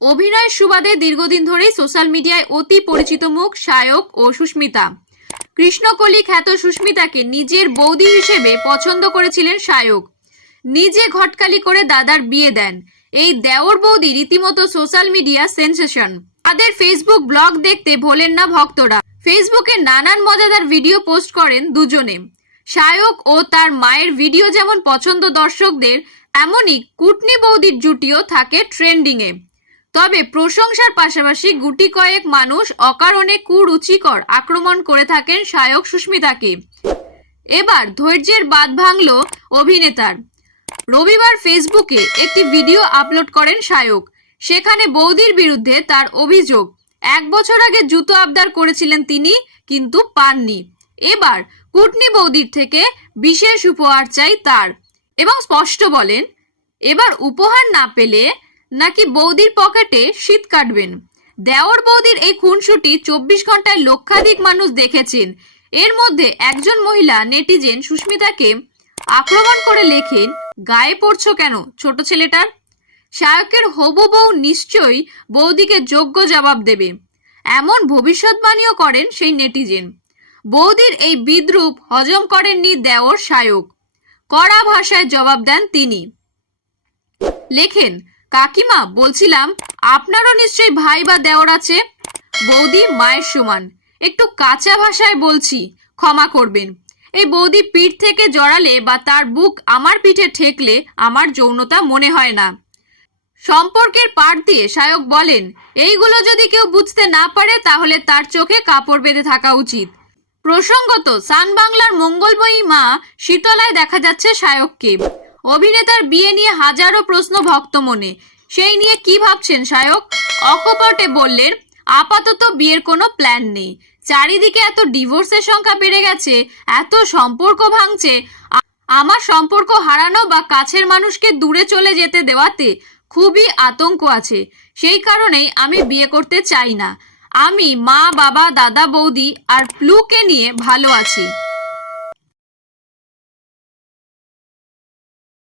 অভিনয়ের সুবাদে দীর্ঘদিন ধরেই সোশ্যাল মিডিয়ায় অতি পরিচিত মুখ সায়ক ও সুস্মিতা। কৃষ্ণকলি খ্যাত সুস্মিতাকে নিজের বৌদি হিসেবে পছন্দ করেছিলেন সায়ক নিজে ঘটকালি করে দাদার বিয়ে দেন। এই দেওর বৌদি রীতিমতো সোশ্যাল মিডিয়া সেন্সেশন। তাদের ফেসবুক ব্লগ দেখতে ভোলেন না ভক্তরা। ফেসবুকে নানান মজাদার ভিডিও পোস্ট করেন দুজনে। সায়ক ও তার মায়ের ভিডিও যেমন পছন্দ দর্শকদের, এমনই কুটনি বৌদির জুটিও থাকে ট্রেন্ডিংয়ে। তবে প্রশংসার পাশাপাশি গুটি কয়েক মানুষ অকারণে কুরুচিকর আক্রমণ করে থাকেন সায়ক সুস্মিতাকে। এবার ধৈর্যের বাদ ভাঙল অভিনেতার। রবিবার ফেসবুকে একটি ভিডিও আপলোড করেন সায়ক সেখানে বৌদির বিরুদ্ধে তার অভিযোগ, এক বছর আগে জুতো আবদার করেছিলেন তিনি, কিন্তু পাননি। এবার কুটনি বৌদির থেকে বিশেষ উপহার চাই তার। এবং স্পষ্ট বলেন, এবার উপহার না পেলে নাকি বৌদির পকেটে শীত কাটবেন? দেওর বৌদির এই খুনসুটি চব্বিশ ঘন্টায় লক্ষাধিক মানুষ দেখেছেন। এর মধ্যে একজন মহিলা নেটিজেন সুস্মিতাকে আক্রমণ করে লেখেন, গায়ে পড়ছো কেন ছোট ছেলেটার? শায়কের হবু বউ নিশ্চয়ই বৌদিকে যোগ্য জবাব দেবে। এমন ভবিষ্যৎবাণীও করেন সেই নেটিজেন। বৌদির এই বিদ্রুপ হজম করেননি দেওর শায়ক। কড়া ভাষায় জবাব দেন তিনি। লেখেন কাকিমা, বলছিলাম, আপনারও নিশ্চয়ই ভাই বা দেওর আছে? বৌদি মায়ের সমান। একটু কাঁচা ভাষায় বলছি, ক্ষমা করবেন। এই বৌদি পিঠ থেকে জড়ালে বা তার বুক আমার পিঠে ঠেকলে আমার যৌনতা মনে হয় না। সম্পর্কের পাট দিয়ে শায়ক বলেন, এইগুলো যদি কেউ বুঝতে না পারে তাহলে তার চোখে কাপড় বেঁধে থাকা উচিত। প্রসঙ্গত সান বাংলার মঙ্গলময়ী মা শীতলায় দেখা যাচ্ছে শায়ককে অভিনেতার বিয়ে নিয়ে হাজারো প্রশ্ন ভক্ত মনে। সেই নিয়ে কি ভাবছেন শায়ক? অকপটে বললেন, আপাতত বিয়ের কোনো প্ল্যান নেই। চারিদিকে এত ডিভোর্সের সংখ্যা বেড়ে গেছে, এত সম্পর্ক ভাঙছে আমার সম্পর্ক হারানো বা কাছের মানুষকে দূরে চলে যেতে দেওয়াতে খুবই আতঙ্ক আছে। সেই কারণেই আমি বিয়ে করতে চাই না। আমি মা, বাবা, দাদা, বৌদি আর প্লুকে নিয়ে ভালো আছি।